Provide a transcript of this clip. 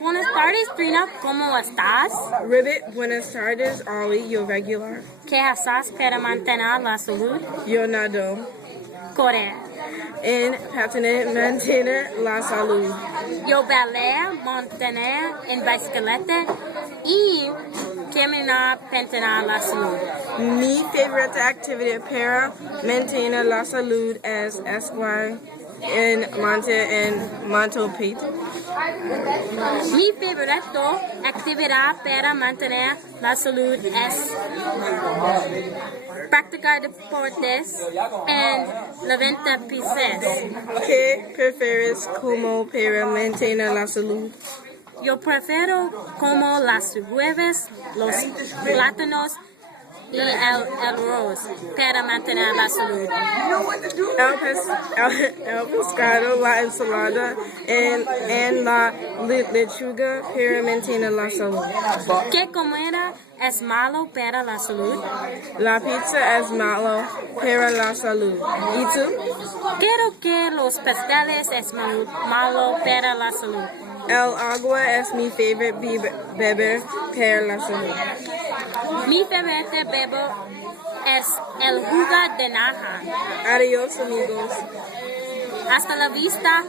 Buenas tardes, Trina. ¿Cómo estás? Ribbit, buenas tardes, Ollie, yo regular. ¿Qué haces para mantener la salud? Yo nado. Correr. En patinar, mantener la salud. Yo ballet, mantener en bicicleta y caminar, mantener la salud. Mi favorite activity para mantener la salud es esquiar en manto peito. Mi favorita actividad para mantener la salud es practicar deportes en 90 pies. ¿Qué prefieres como para mantener la salud? Yo prefiero como las huevas, los plátanos y el arroz para mantener la salud. El pescado, la ensalada en la lechuga para mantener la salud. ¿Qué comida es malo para la salud? La pizza es malo para la salud. ¿Y tú? Creo que los pasteles es malo para la salud. El agua es mi favorite beber para la salud. Mi favorite beber es el jugo de naranja. Adiós, amigos. Hasta la vista.